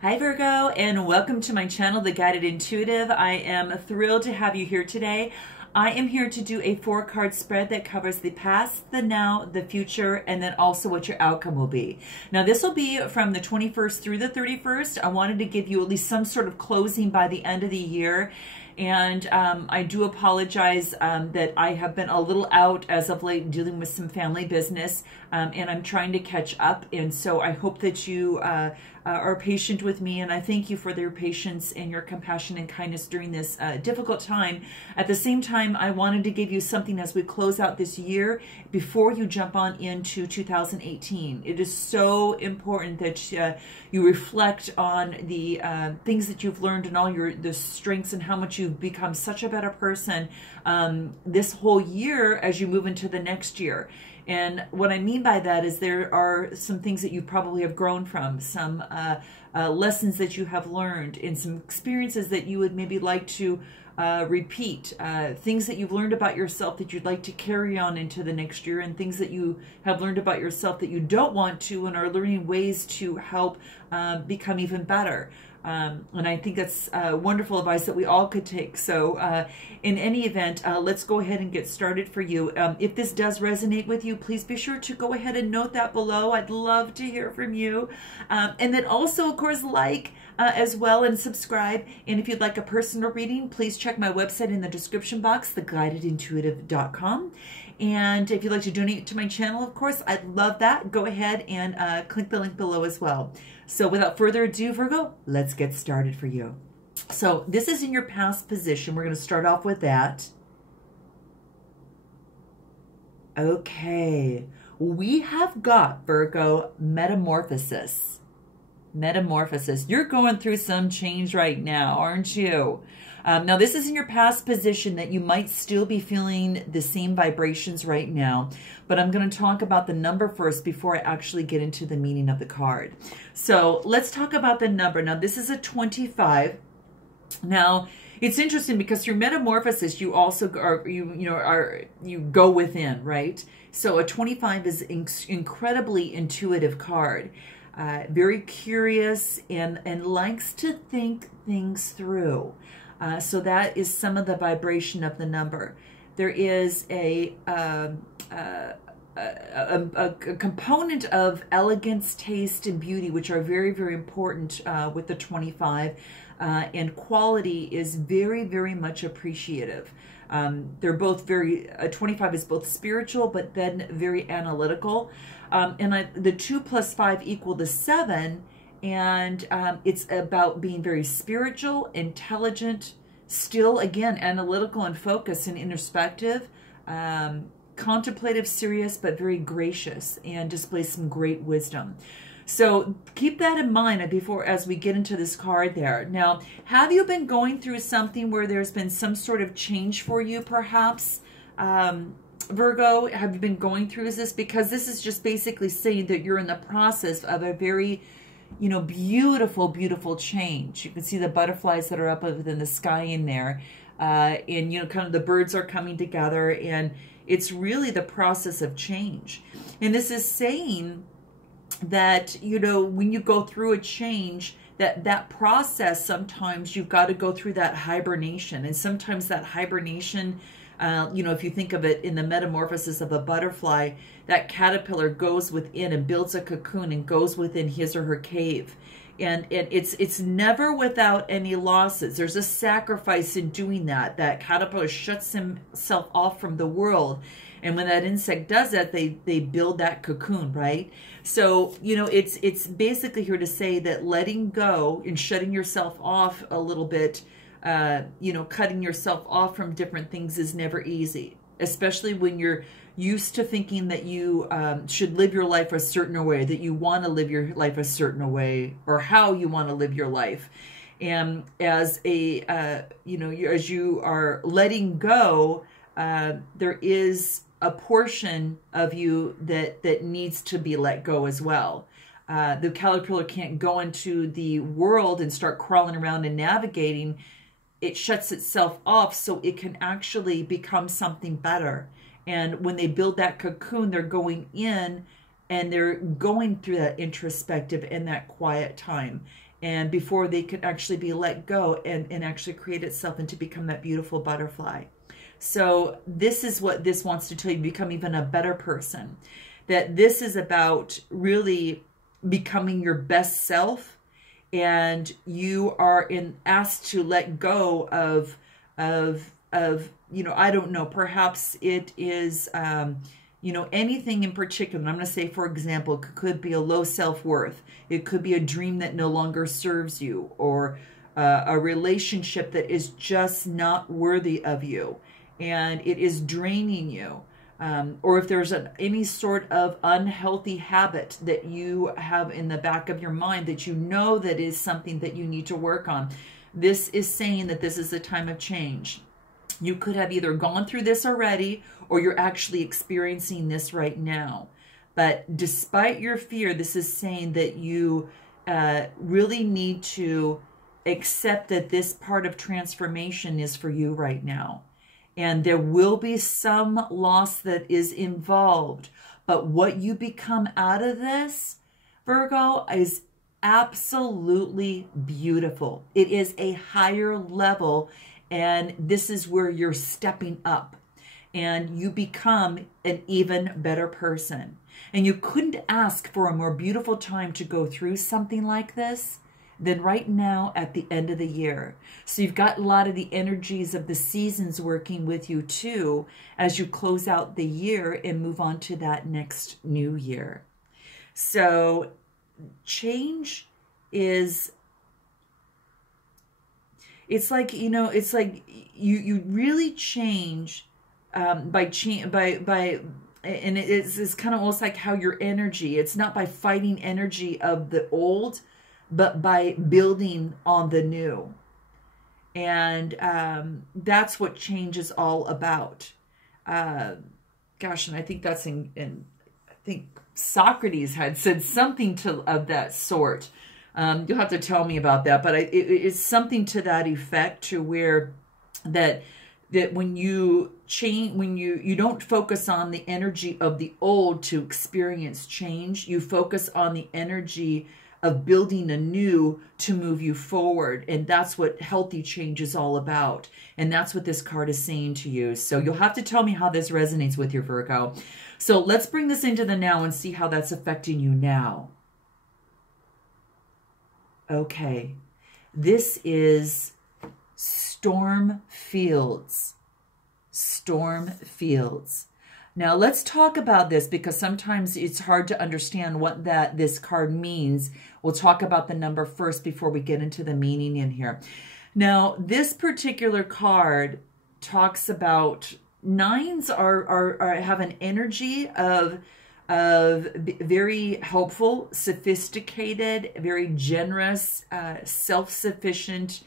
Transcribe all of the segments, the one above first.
Hi Virgo, and welcome to my channel, The Guided Intuitive. I am thrilled to have you here today. I am here to do a 4-card spread that covers the past, the now, the future, and then also what your outcome will be. Now this will be from the 21st through the 31st. I wanted to give you at least some sort of closing by the end of the year. And I do apologize that I have been a little out as of late dealing with some family business, and I'm trying to catch up. And so I hope that you are patient with me, and I thank you for your patience and your compassion and kindness during this difficult time. At the same time, I wanted to give you something as we close out this year before you jump on into 2018. It is so important that you reflect on the things that you've learned and all the strengths and how much you've become such a better person this whole year as you move into the next year. And what I mean by that is there are some things that you probably have grown from, some lessons that you have learned, and some experiences that you would maybe like to repeat, things that you've learned about yourself that you'd like to carry on into the next year, and things that you have learned about yourself that you don't want to and are learning ways to help become even better. And I think that's wonderful advice that we all could take. So in any event, let's go ahead and get started for you. If this does resonate with you, please be sure to go ahead and note that below. I'd love to hear from you. And then also, of course, like as well and subscribe. And if you'd like a personal reading, please check my website in the description box, theguidedintuitive.com. And if you'd like to donate to my channel, of course, I'd love that. Go ahead and click the link below as well. So without further ado, Virgo, let's get started for you. So this is in your past position. We're going to start off with that. Okay. We have got, Virgo, metamorphosis. Metamorphosis. You're going through some change right now, aren't you? Now, this is in your past position that you might still be feeling the same vibrations right now, but I'm going to talk about the number first before I actually get into the meaning of the card. So let's talk about the number. Now, this is a 25. Now, it's interesting because through metamorphosis, you also are, you go within, right? So a 25 is an incredibly intuitive card. Very curious and likes to think things through. So that is some of the vibration of the number. There is a component of elegance, taste, and beauty, which are very, very important with the 25. And quality is very, very much appreciative. They're both very, 25 is both spiritual, but then very analytical. The 2 plus 5 equal to 7. And it's about being very spiritual, intelligent, still, again, analytical and focused and introspective, contemplative, serious, but very gracious, and displays some great wisdom. So keep that in mind as we get into this card there. Now, have you been going through something where there's been some sort of change for you, perhaps? Virgo, have you been going through this? Because this is just basically saying that you're in the process of a very beautiful, beautiful change. You can see the butterflies that are up within the sky in there. And, kind of the birds are coming together, and it's really the process of change. And this is saying that, when you go through a change, that process, sometimes you've got to go through that hibernation. And sometimes that hibernation, if you think of it in the metamorphosis of a butterfly, that caterpillar goes within and builds a cocoon and goes within his or her cave. And it's never without any losses. There's a sacrifice in doing that. That caterpillar shuts himself off from the world. And when that insect does that, they build that cocoon, right? So, it's basically here to say that letting go and shutting yourself off a little bit, cutting yourself off from different things is never easy, especially when you're used to thinking that you should live your life a certain way, that you want to live your life a certain way, or how you want to live your life. And as as you are letting go, there is a portion of you that needs to be let go as well. The caterpillar can't go into the world and start crawling around and navigating. It shuts itself off so it can actually become something better. And when they build that cocoon, they're going in and they're going through that introspective and that quiet time. and before they could actually be let go and actually create itself and to become that beautiful butterfly. So this is what this wants to tell you, become even a better person. That this is about really becoming your best self, and you are asked to let go of you know, I don't know, perhaps it is you know, anything in particular. I'm going to say, for example, it could be a low self-worth. It could be a dream that no longer serves you, or a relationship that is just not worthy of you and it is draining you. Or if there's any sort of unhealthy habit that you have in the back of your mind that you know that is something that you need to work on. This is saying that this is a time of change. You could have either gone through this already or you're actually experiencing this right now. But despite your fear, this is saying that you really need to accept that this part of transformation is for you right now. And there will be some loss that is involved. But what you become out of this, Virgo, is absolutely beautiful. It is a higher level, and this is where you're stepping up. And you become an even better person. And you couldn't ask for a more beautiful time to go through something like this than right now at the end of the year. So you've got a lot of the energies of the seasons working with you too as you close out the year and move on to that next new year. So change is, it's like, you know, it's like you really change and it's kind of almost like how your energy, it's not by fighting energy of the old, but by building on the new. And that's what change is all about. Gosh, and I think that's I think Socrates had said something of that sort. You'll have to tell me about that, but it's something to that effect, to where that when you change, when you don't focus on the energy of the old to experience change, you focus on the energy of building anew to move you forward. And that's what healthy change is all about. And that's what this card is saying to you. So you'll have to tell me how this resonates with your Virgo. So let's bring this into the now and see how that's affecting you now. Okay. This is Storm Fields. Storm Fields. Now let's talk about this, because sometimes it's hard to understand what this card means. We'll talk about the number first before we get into the meaning in here. Now, this particular card talks about nines have an energy of very helpful, sophisticated, very generous, self-sufficient,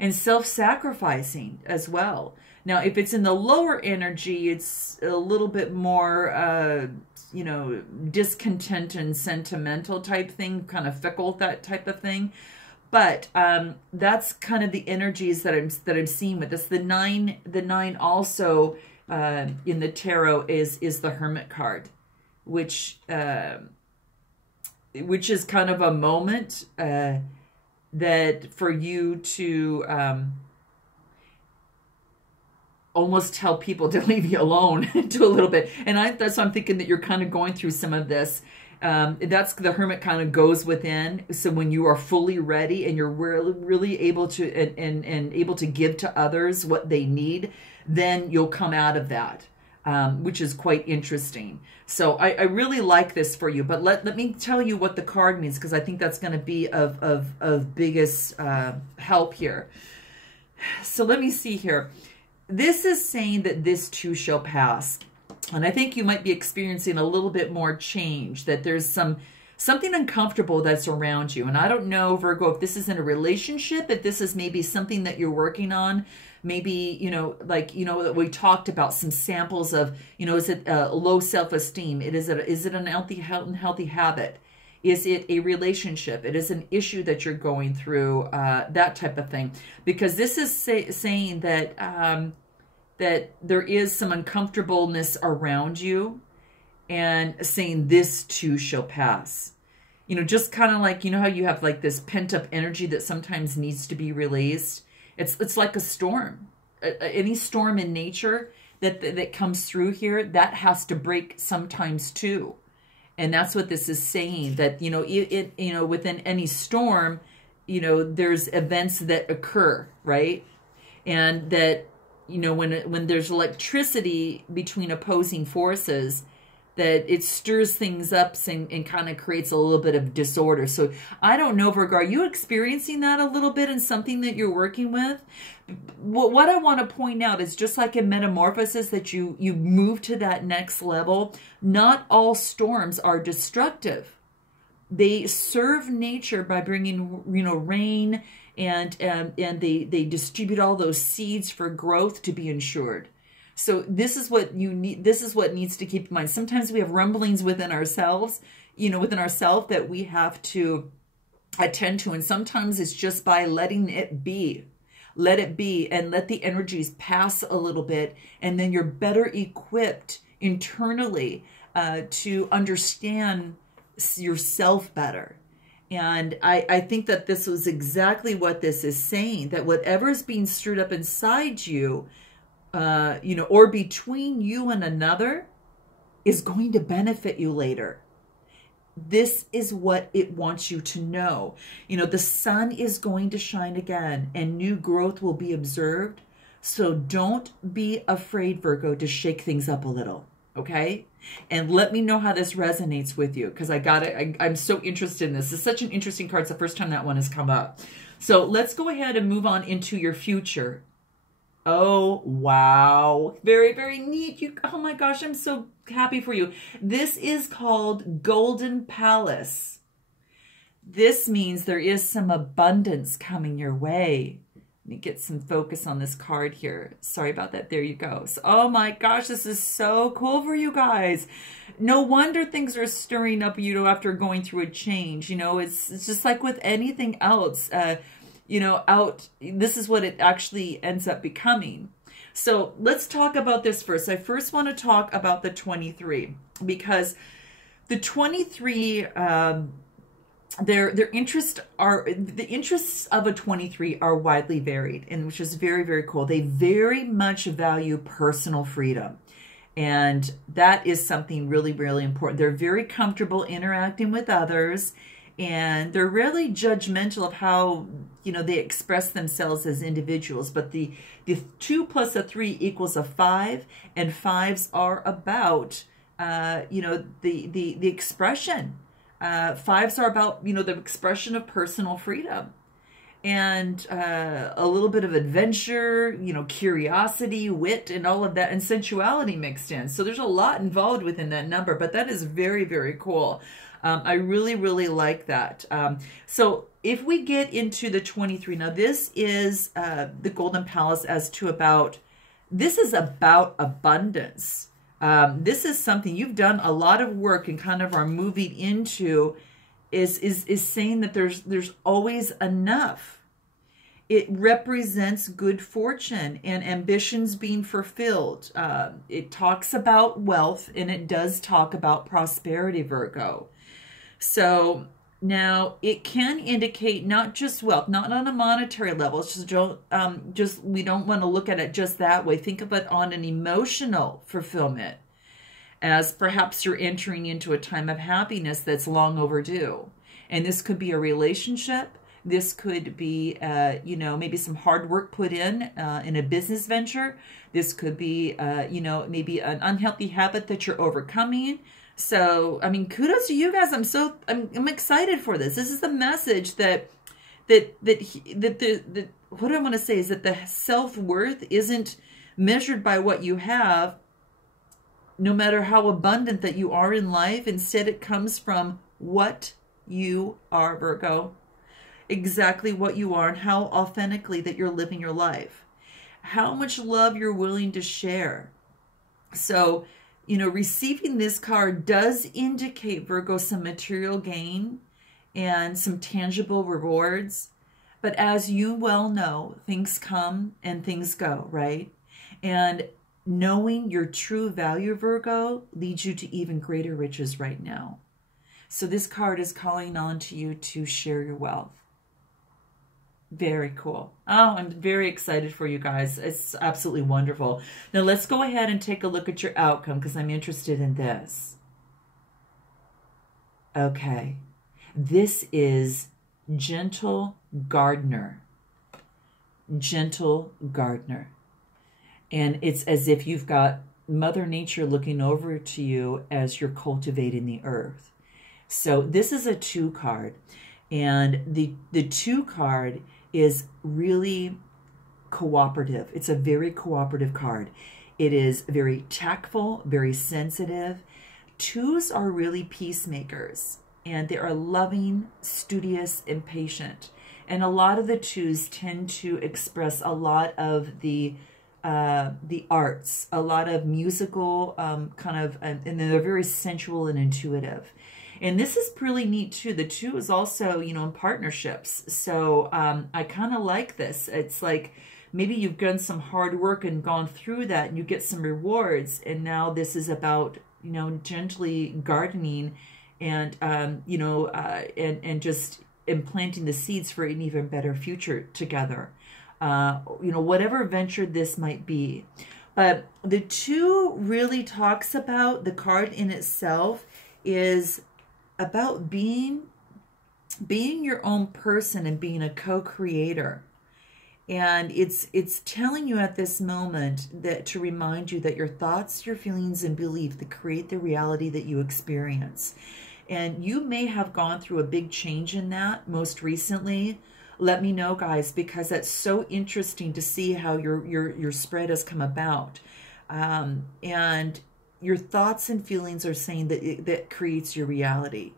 and self-sacrificing as well. Now, if it's in the lower energy, it's a little bit more, you know, discontent and sentimental type thing, kind of fickle, that type of thing. But that's kind of the energies that I'm seeing with this. The nine also in the tarot is the Hermit card, which is kind of a moment that for you to almost tell people to leave you alone to a little bit. And that's why I'm thinking that you're kind of going through some of this. That's the Hermit kind of goes within. So when you are fully ready and you're really able to and able to give to others what they need, then you'll come out of that, which is quite interesting. So I really like this for you. But let me tell you what the card means, because I think that's going to be of biggest help here. So let me see here. This is saying that this too shall pass. And I think you might be experiencing a little bit more change, that there's something uncomfortable that's around you. And I don't know, Virgo, if this is in a relationship, if this is maybe something that you're working on, maybe, you know, like, you know, that we talked about some samples of, you know, is it low self-esteem? Is it an unhealthy habit? Is it a relationship? It is an issue that you're going through, that type of thing. Because this is saying that that there is some uncomfortableness around you, and saying this too shall pass. You know, just kind of like, you know how you have like this pent up energy that sometimes needs to be released. It's like a storm. Any storm in nature that comes through here, that has to break sometimes too. And that's what this is saying, that, you know, you know, within any storm, you know, there's events that occur, right? And that, you know, when there's electricity between opposing forces, that it stirs things up and kind of creates a little bit of disorder. So I don't know, Virgo, are you experiencing that a little bit in something that you're working with? What I want to point out is, just like in metamorphosis, that you move to that next level, not all storms are destructive. They serve nature by bringing, you know, rain, and they distribute all those seeds for growth to be ensured. So this is what you need. This is what needs to keep in mind. Sometimes we have rumblings within ourselves, you know, within ourselves, that we have to attend to. And sometimes it's just by letting it be. Let it be, and let the energies pass a little bit. And then you're better equipped internally to understand yourself better. And I think that this was exactly what this is saying, that whatever is being stirred up inside you, you know, or between you and another, is going to benefit you later. This is what it wants you to know. You know, the sun is going to shine again, and new growth will be observed. So don't be afraid, Virgo, to shake things up a little, okay? And let me know how this resonates with you, because I'm so interested in this. It's such an interesting card. It's the first time that one has come up. So let's go ahead and move on into your future. Oh, wow. Very, very neat. Oh my gosh, I'm so happy for you. This is called Golden Palace. This means there is some abundance coming your way. Let me get some focus on this card here. Sorry about that. There you go. So, oh my gosh, this is so cool for you guys. No wonder things are stirring up, you know, after going through a change. You know, it's just like with anything else. You know, this is what it actually ends up becoming. So let's talk about this first. I first want to talk about the 23, because the 23, the interests of a 23 are widely varied, and which is very, very cool. They very much value personal freedom. And that is something really, really important. They're very comfortable interacting with others, and they're really judgmental of how, you know, they express themselves as individuals. But the 2 plus a 3 equals a 5, and 5s are about, you know, the expression. 5s are about, you know, the expression of personal freedom, and a little bit of adventure, you know, curiosity, wit, and all of that, and sensuality mixed in. So there's a lot involved within that number, but that is very, very cool. I really, really like that. So if we get into the 23, now this is the Golden Palace this is about abundance. This is something you've done a lot of work and kind of are moving into, is saying that there's always enough. It represents good fortune and ambitions being fulfilled. It talks about wealth, and it does talk about prosperity, Virgo. So now it can indicate not just wealth, not on a monetary level. We don't want to look at it just that way. Think of it on an emotional fulfillment, as perhaps you're entering into a time of happiness that's long overdue. And this could be a relationship. This could be, you know, maybe some hard work put in a business venture. This could be, you know, maybe an unhealthy habit that you're overcoming. So, I mean, kudos to you guys. I'm excited for this. This is the message that what I want to say is that the self-worth isn't measured by what you have, no matter how abundant that you are in life. Instead, it comes from what you are, Virgo. Exactly what you are, and how authentically that you're living your life. How much love you're willing to share. So, you know, receiving this card does indicate, Virgo, some material gain and some tangible rewards. But as you well know, things come and things go, right? And knowing your true value, Virgo, leads you to even greater riches right now. So this card is calling on to you to share your wealth. Very cool. Oh, I'm very excited for you guys. It's absolutely wonderful. Now let's go ahead and take a look at your outcome because I'm interested in this. Okay. This is Gentle Gardener. Gentle Gardener. And it's as if you've got Mother Nature looking over to you as you're cultivating the earth. So this is a 2 card. And the 2 card is really cooperative. It's a very cooperative card. It is very tactful, very sensitive. 2s are really peacemakers, and they are loving, studious, and patient. And a lot of the 2s tend to express a lot of the arts, a lot of musical and they're very sensual and intuitive. And this is really neat too. The 2 is also, you know, in partnerships. So I kind of like this. It's like maybe you've done some hard work and gone through that and you get some rewards. And now this is about, you know, gently gardening and, and just implanting the seeds for an even better future together. You know, whatever venture this might be. But the 2 really talks about, the card in itself is about being your own person and being a co-creator. And it's telling you at this moment that to remind you that your thoughts, your feelings, and belief that create the reality that you experience. And you may have gone through a big change in that most recently. Let me know, guys, because that's so interesting to see how your spread has come about. And your thoughts and feelings are saying that that creates your reality.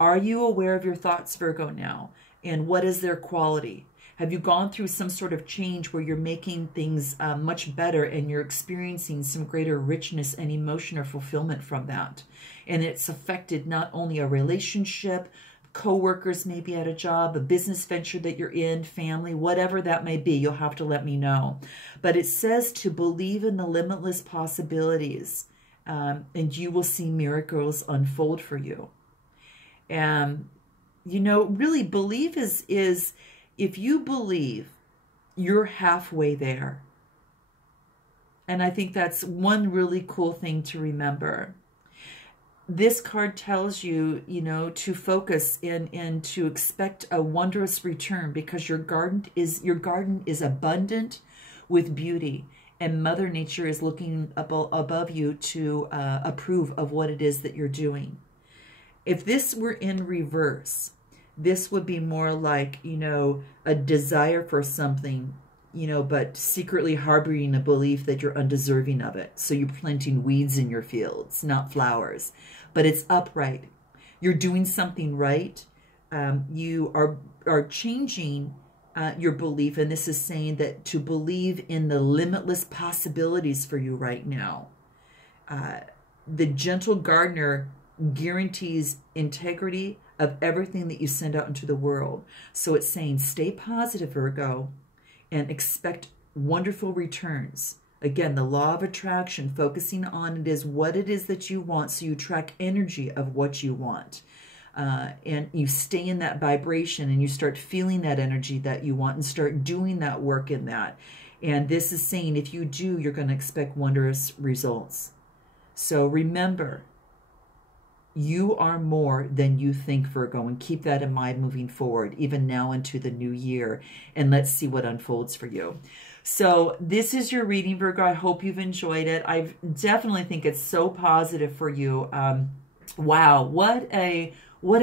Are you aware of your thoughts, Virgo, now? And what is their quality? Have you gone through some sort of change where you're making things much better and you're experiencing some greater richness and emotion or fulfillment from that? And it's affected not only a relationship, co-workers maybe at a job, a business venture that you're in, family, whatever that may be. You'll have to let me know. But it says to believe in the limitless possibilities. And you will see miracles unfold for you. And, you know, really belief is if you believe, you're halfway there. And I think that's one really cool thing to remember. This card tells you, you know, to focus and to expect a wondrous return because your garden is abundant with beauty. And Mother Nature is looking above you to approve of what it is that you're doing. If this were in reverse, this would be more like, you know, a desire for something, you know, but secretly harboring a belief that you're undeserving of it. So you're planting weeds in your fields, not flowers. But it's upright. You're doing something right. You are changing your belief, and this is saying that to believe in the limitless possibilities for you right now. The Gentle Gardener guarantees integrity of everything that you send out into the world. So it's saying stay positive, Virgo, and expect wonderful returns. Again, the law of attraction, focusing on it is what it is that you want, so you track energy of what you want. And you stay in that vibration and you start feeling that energy that you want and start doing that work in that. And this is saying if you do, you're going to expect wondrous results. So remember, you are more than you think, Virgo, and keep that in mind moving forward, even now into the new year. And let's see what unfolds for you. So this is your reading, Virgo. I hope you've enjoyed it. I definitely think it's so positive for you. Wow, what a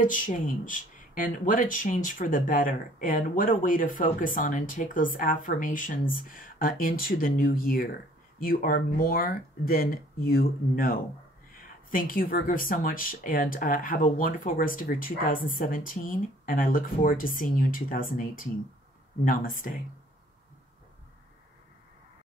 change. And what a change for the better. And what a way to focus on and take those affirmations into the new year. You are more than you know. Thank you, Virgo, so much, and have a wonderful rest of your 2017, and I look forward to seeing you in 2018. Namaste.